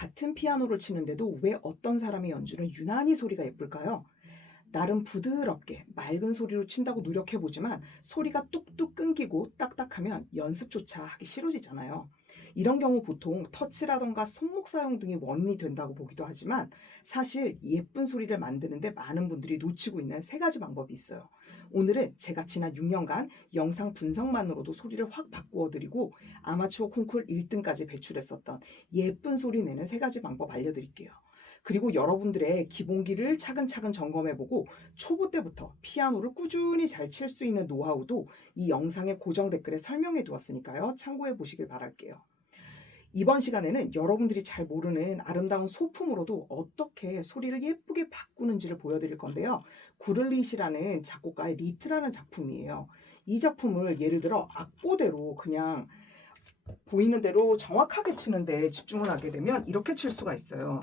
같은 피아노를 치는데도 왜 어떤 사람의 연주는 유난히 소리가 예쁠까요? 나름 부드럽게 맑은 소리로 친다고 노력해보지만 소리가 뚝뚝 끊기고 딱딱하면 연습조차 하기 싫어지잖아요. 이런 경우 보통 터치라던가 손목 사용 등이 원인이 된다고 보기도 하지만 사실 예쁜 소리를 만드는데 많은 분들이 놓치고 있는 세 가지 방법이 있어요. 오늘은 제가 지난 6년간 영상 분석만으로도 소리를 확 바꾸어 드리고 아마추어 콩쿨 1등까지 배출했었던 예쁜 소리 내는 세 가지 방법 알려드릴게요. 그리고 여러분들의 기본기를 차근차근 점검해보고 초보 때부터 피아노를 꾸준히 잘 칠 수 있는 노하우도 이 영상의 고정 댓글에 설명해 두었으니까요. 참고해 보시길 바랄게요. 이번 시간에는 여러분들이 잘 모르는 아름다운 소품으로도 어떻게 소리를 예쁘게 바꾸는지를 보여드릴 건데요. 구를릿이라는 작곡가의 리트라는 작품이에요. 이 작품을 예를 들어 악보대로 그냥 보이는 대로 정확하게 치는데 집중을 하게 되면 이렇게 칠 수가 있어요.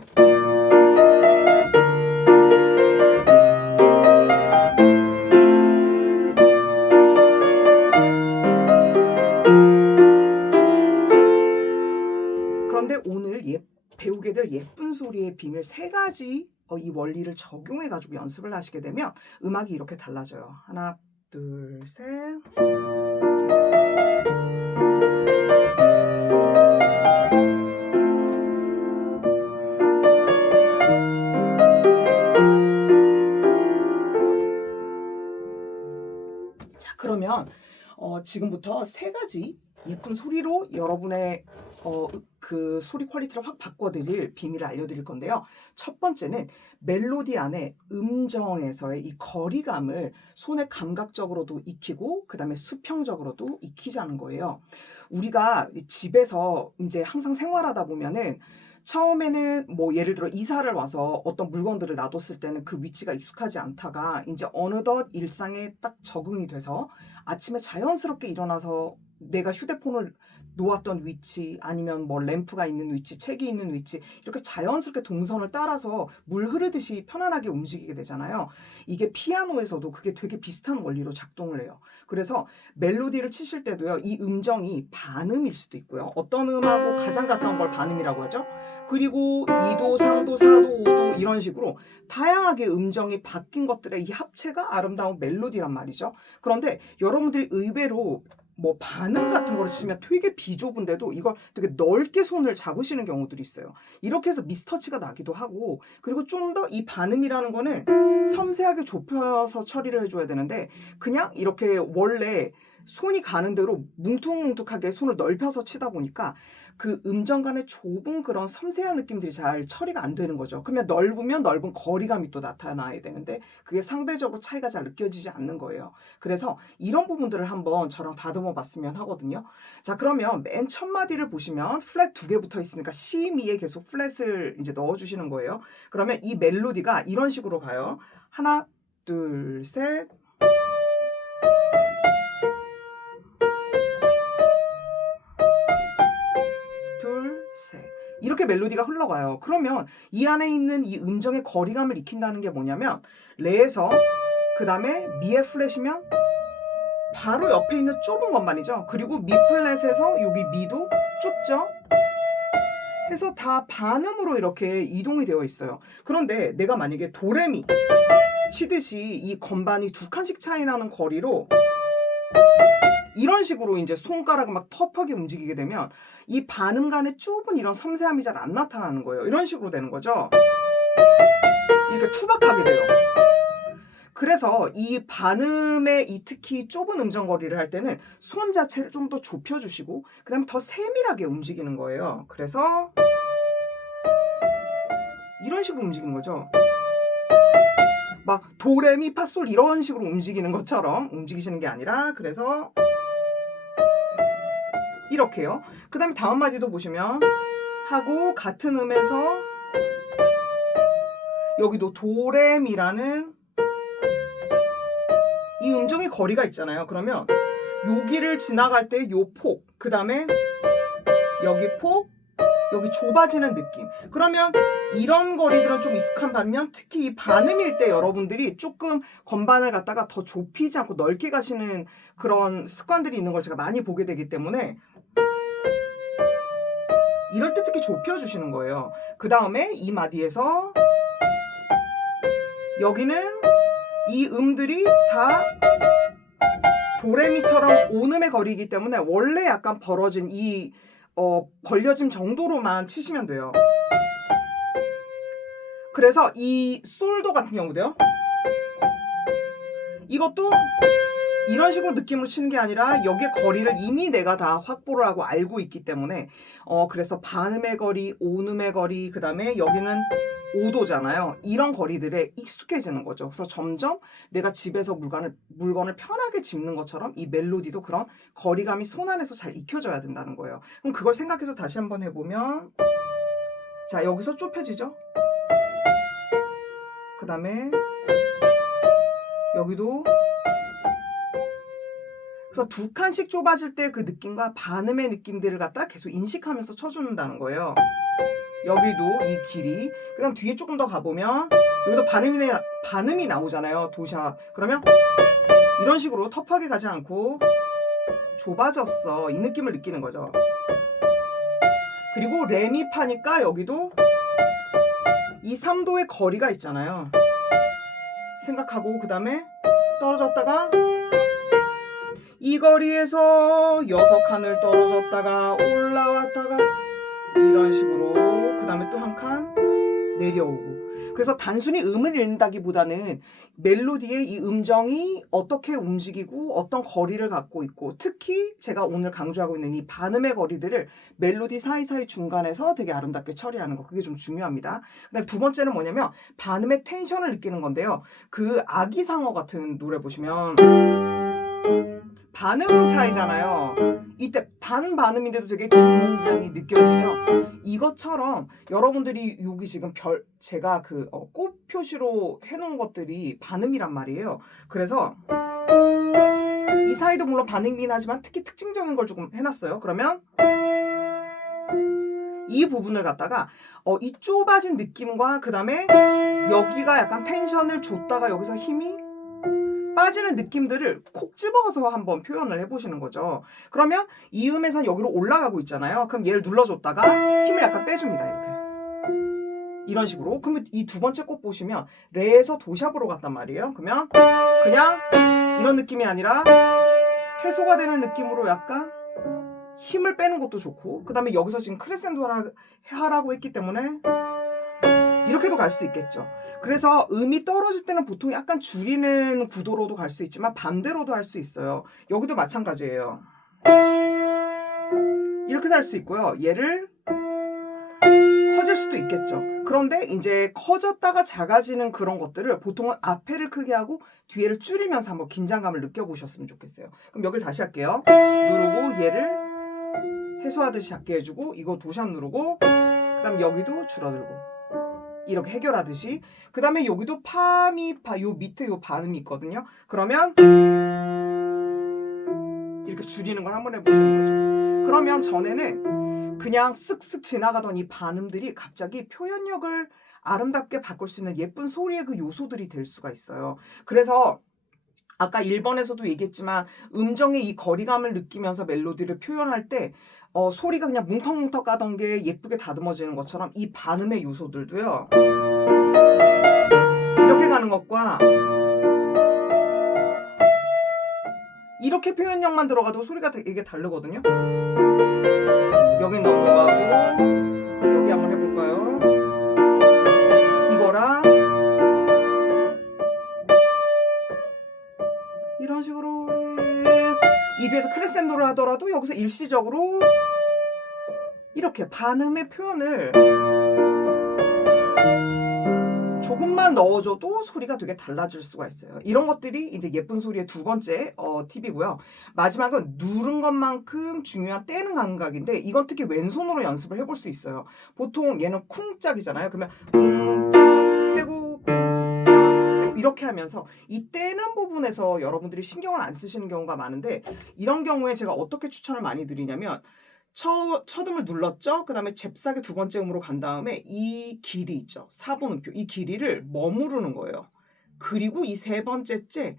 그런데 오늘 배우게 될 예쁜 소리의 비밀 세 가지 이 원리를 적용해 가지고 연습을 하시게 되면 음악이 이렇게 달라져요. 하나, 둘, 셋. 자, 그러면 지금부터 세 가지 예쁜 소리로 여러분의 그 소리 퀄리티를 확 바꿔드릴 비밀을 알려드릴 건데요. 첫 번째는 멜로디 안에 음정에서의 이 거리감을 손의 감각적으로도 익히고 그 다음에 수평적으로도 익히자는 거예요. 우리가 집에서 이제 항상 생활하다 보면은 처음에는 뭐 예를 들어 이사를 와서 어떤 물건들을 놔뒀을 때는 그 위치가 익숙하지 않다가 이제 어느덧 일상에 딱 적응이 돼서 아침에 자연스럽게 일어나서 내가 휴대폰을 놓았던 위치 아니면 뭐 램프가 있는 위치, 책이 있는 위치 이렇게 자연스럽게 동선을 따라서 물 흐르듯이 편안하게 움직이게 되잖아요. 이게 피아노에서도 그게 되게 비슷한 원리로 작동을 해요. 그래서 멜로디를 치실 때도요. 이 음정이 반음일 수도 있고요. 어떤 음하고 가장 가까운 걸 반음이라고 하죠. 그리고 2도, 3도, 4도, 5도 이런 식으로 다양하게 음정이 바뀐 것들의 이 합체가 아름다운 멜로디란 말이죠. 그런데 여러분들이 의외로 뭐 반음 같은 거를 치면 되게 비좁은데도 이걸 되게 넓게 손을 잡으시는 경우들이 있어요. 이렇게 해서 미스터치가 나기도 하고 그리고 좀 더 이 반음이라는 거는 섬세하게 좁혀서 처리를 해줘야 되는데 그냥 이렇게 원래 손이 가는 대로 뭉툭뭉툭하게 손을 넓혀서 치다 보니까 그 음정 간의 좁은 그런 섬세한 느낌들이 잘 처리가 안 되는 거죠. 그러면 넓으면 넓은 거리감이 또 나타나야 되는데 그게 상대적으로 차이가 잘 느껴지지 않는 거예요. 그래서 이런 부분들을 한번 저랑 다듬어 봤으면 하거든요. 자, 그러면 맨 첫 마디를 보시면 플랫 2개 붙어 있으니까 C, 미에 계속 플랫을 이제 넣어 주시는 거예요. 그러면 이 멜로디가 이런 식으로 가요. 하나, 둘, 셋. 둘, 셋. 이렇게 멜로디가 흘러가요. 그러면 이 안에 있는 이 음정의 거리감을 익힌다는 게 뭐냐면 레에서 그 다음에 미의 플랫이면 바로 옆에 있는 좁은 것만이죠. 그리고 미 플랫에서 여기 미도 좁죠. 해서 다 반음으로 이렇게 이동이 되어 있어요. 그런데 내가 만약에 도레미 치듯이 이 건반이 두 칸씩 차이 나는 거리로 이런 식으로 이제 손가락을 막 터프하게 움직이게 되면 이 반음 간의 좁은 이런 섬세함이 잘 안 나타나는 거예요. 이런 식으로 되는 거죠. 이렇게 투박하게 돼요. 그래서 이 반음의 이 특히 좁은 음정거리를 할 때는 손 자체를 좀 더 좁혀주시고 그 다음에 더 세밀하게 움직이는 거예요. 그래서 이런 식으로 움직이는 거죠. 막 도레미파솔 이런 식으로 움직이는 것처럼 움직이시는 게 아니라 그래서 이렇게요. 그 다음에 다음 마디도 보시면 하고 같은 음에서 여기도 도레미라는 이 음정의 거리가 있잖아요. 그러면 여기를 지나갈 때 요 폭, 그 다음에 여기 폭, 여기 좁아지는 느낌. 그러면 이런 거리들은 좀 익숙한 반면 특히 이 반음일 때 여러분들이 조금 건반을 갖다가 더 좁히지 않고 넓게 가시는 그런 습관들이 있는 걸 제가 많이 보게 되기 때문에 이럴 때 특히 좁혀주시는 거예요. 그 다음에 이 마디에서 여기는 이 음들이 다 도레미처럼 온음의 거리이기 때문에 원래 약간 벌어진 이 벌려짐 정도로만 치시면 돼요. 그래서 이 솔도 같은 경우도요. 이것도 이런 식으로 느낌으로 치는 게 아니라 여기에 거리를 이미 내가 다 확보를 하고 알고 있기 때문에 그래서 반음의 거리, 온음의 거리, 그 다음에 여기는 5도잖아요. 이런 거리들에 익숙해지는 거죠. 그래서 점점 내가 집에서 물건을 편하게 짚는 것처럼 이 멜로디도 그런 거리감이 손 안에서 잘 익혀져야 된다는 거예요. 그럼 그걸 생각해서 다시 한번 해보면 자, 여기서 좁혀지죠? 그 다음에 여기도 그래서 두 칸씩 좁아질 때 그 느낌과 반음의 느낌들을 갖다 계속 인식하면서 쳐준다는 거예요. 여기도 이 길이. 그 다음 뒤에 조금 더 가보면 여기도 반음이 나오잖아요. 도샵. 그러면 이런 식으로 터프하게 가지 않고 좁아졌어. 이 느낌을 느끼는 거죠. 그리고 레미파니까 여기도 이 3도의 거리가 있잖아요. 생각하고 그 다음에 떨어졌다가 이 거리에서 6칸을 떨어졌다가 올라왔다가 이런 식으로 그 다음에 또 한 칸 내려오고. 그래서 단순히 음을 읽는다기보다는 멜로디의 이 음정이 어떻게 움직이고 어떤 거리를 갖고 있고, 특히 제가 오늘 강조하고 있는 이 반음의 거리들을 멜로디 사이사이 중간에서 되게 아름답게 처리하는 거, 그게 좀 중요합니다. 그다음에 두 번째는 뭐냐면 반음의 텐션을 느끼는 건데요. 그 아기상어 같은 노래 보시면 반음 차이잖아요. 이때 반반음인데도 되게 긴장이 느껴지죠. 이것처럼 여러분들이 여기 지금 제가 그 꽃 표시로 해놓은 것들이 반음이란 말이에요. 그래서 이 사이도 물론 반음이긴 하지만 특히 특징적인 걸 조금 해놨어요. 그러면 이 부분을 갖다가 이 좁아진 느낌과 그 다음에 여기가 약간 텐션을 줬다가 여기서 힘이 빠지는 느낌들을 콕 집어서 한번 표현을 해보시는 거죠. 그러면 이 음에선 여기로 올라가고 있잖아요. 그럼 얘를 눌러줬다가 힘을 약간 빼줍니다. 이렇게. 이런 식으로. 그러면 이 두 번째 곡 보시면 레에서 도샵으로 갔단 말이에요. 그러면 그냥 이런 느낌이 아니라 해소가 되는 느낌으로 약간 힘을 빼는 것도 좋고, 그 다음에 여기서 지금 크레센도 하라고 했기 때문에 이렇게도 갈 수 있겠죠. 그래서 음이 떨어질 때는 보통 약간 줄이는 구도로도 갈 수 있지만 반대로도 할 수 있어요. 여기도 마찬가지예요. 이렇게도 할 수 있고요. 얘를 커질 수도 있겠죠. 그런데 이제 커졌다가 작아지는 그런 것들을 보통은 앞에를 크게 하고 뒤에를 줄이면서 한번 긴장감을 느껴보셨으면 좋겠어요. 그럼 여기를 다시 할게요. 누르고 얘를 해소하듯이 작게 해주고, 이거 도샵 누르고, 그 다음 여기도 줄어들고, 이렇게 해결하듯이. 그 다음에 여기도 파미파 요 밑에 요 반음이 있거든요. 그러면 이렇게 줄이는 걸 한번 해보시는 거죠. 그러면 전에는 그냥 쓱쓱 지나가던 이 반음들이 갑자기 표현력을 아름답게 바꿀 수 있는 예쁜 소리의 그 요소들이 될 수가 있어요. 그래서 아까 1번에서도 얘기했지만 음정의 이 거리감을 느끼면서 멜로디를 표현할 때 소리가 그냥 뭉텅뭉텅 까던 게 예쁘게 다듬어지는 것처럼 이 반음의 요소들도요. 이렇게 가는 것과 이렇게 표현력만 들어가도 소리가 되게 다르거든요. 여기 넘어가고 여기 한번 해볼까요? 이거랑 이런 식으로 이 뒤에서 크레센도를 하더라도 여기서 일시적으로 이렇게 반음의 표현을 조금만 넣어줘도 소리가 되게 달라질 수가 있어요. 이런 것들이 이제 예쁜 소리의 두 번째 팁이고요. 마지막은 누른 것만큼 중요한 떼는 감각인데, 이건 특히 왼손으로 연습을 해볼 수 있어요. 보통 얘는 쿵짝이잖아요. 그러면 쿵짝 떼고 쿵짝 떼고 이렇게 하면서 이 떼는 부분에서 여러분들이 신경을 안 쓰시는 경우가 많은데, 이런 경우에 제가 어떻게 추천을 많이 드리냐면 첫 음을 눌렀죠? 그 다음에 잽싸게 두 번째 음으로 간 다음에 이 길이 있죠. 4번 음표. 이 길이를 머무르는 거예요. 그리고 이 세 번째 째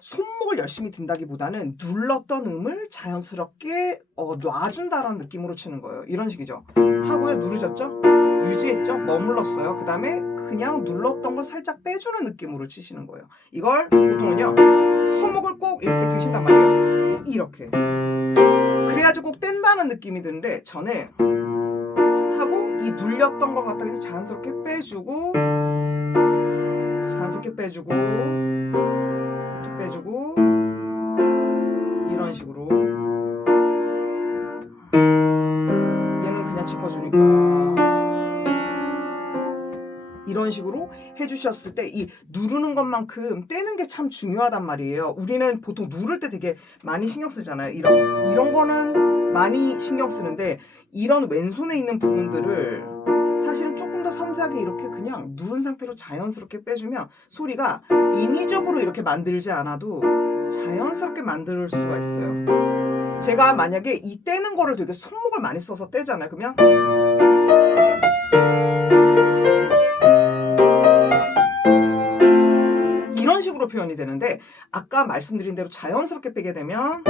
손목을 열심히 든다기보다는 눌렀던 음을 자연스럽게 놔준다라는 느낌으로 치는 거예요. 이런 식이죠. 하고요. 누르셨죠? 유지했죠? 머물렀어요. 그 다음에 그냥 눌렀던 걸 살짝 빼주는 느낌으로 치시는 거예요. 이걸 보통은요. 손목을 꼭 이렇게 드신단 말이에요. 이렇게. 그래야지 꼭 뗀다는 느낌이 드는데 저는 하고 이 눌렸던 걸 갖다가 그냥 자연스럽게 빼주고 자연스럽게 빼주고 또 빼주고 이런 식으로 얘는 그냥 짚어주니까 이런 식으로 해주셨을 때 이 누르는 것만큼 떼는 게 참 중요하단 말이에요. 우리는 보통 누를 때 되게 많이 신경 쓰잖아요. 이런 거는 많이 신경 쓰는데 이런 왼손에 있는 부분들을 사실은 조금 더 섬세하게 이렇게 그냥 누른 상태로 자연스럽게 빼주면 소리가 인위적으로 이렇게 만들지 않아도 자연스럽게 만들 수가 있어요. 제가 만약에 이 떼는 거를 되게 손목을 많이 써서 떼잖아요. 그러면 이런 식으로 표현이 되는데 아까 말씀드린 대로 자연스럽게 빼게 되면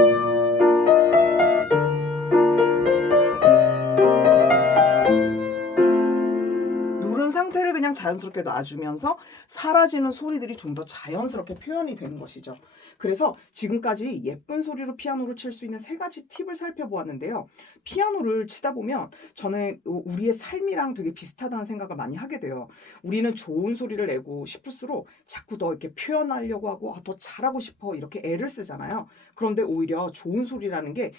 누른 상태를 그냥 자연스럽게 놔주면서 사라지는 소리들이 좀 더 자연스럽게 표현이 되는 것이죠. 그래서 지금까지 예쁜 소리로 피아노를 칠 수 있는 3가지 팁을 살펴보았는데요. 피아노를 치다 보면 저는 우리의 삶이랑 되게 비슷하다는 생각을 많이 하게 돼요. 우리는 좋은 소리를 내고 싶을수록 자꾸 더 이렇게 표현하려고 하고 더 잘하고 싶어 이렇게 애를 쓰잖아요. 그런데 오히려 좋은 소리라는 게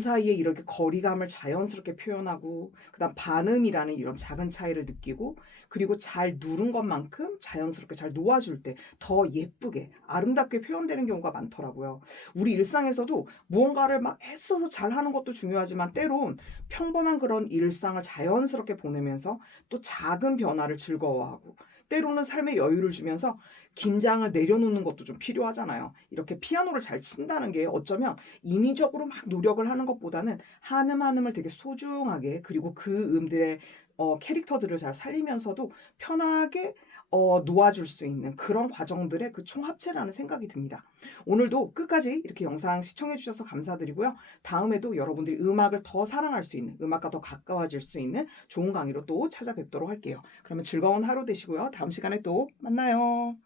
사이에 이렇게 거리감을 자연스럽게 표현하고 그다음 반음이라는 이런 작은 차이를 느끼고 그리고 잘 누른 것만큼 자연스럽게 잘 놓아줄 때 더 예쁘게 아름답게 표현되는 경우가 많더라고요. 우리 일상에서도 무언가를 막 애써서 잘하는 것도 중요하지만 때론 평범한 그런 일상을 자연스럽게 보내면서 또 작은 변화를 즐거워하고 때로는 삶의 여유를 주면서 긴장을 내려놓는 것도 좀 필요하잖아요. 이렇게 피아노를 잘 친다는 게 어쩌면 인위적으로 막 노력을 하는 것보다는 한음 한음을 되게 소중하게 그리고 그 음들의 캐릭터들을 잘 살리면서도 편하게 놓아줄 수 있는 그런 과정들의 그 총합체라는 생각이 듭니다. 오늘도 끝까지 이렇게 영상 시청해 주셔서 감사드리고요. 다음에도 여러분들이 음악을 더 사랑할 수 있는, 음악과 더 가까워질 수 있는 좋은 강의로 또 찾아뵙도록 할게요. 그러면 즐거운 하루 되시고요. 다음 시간에 또 만나요.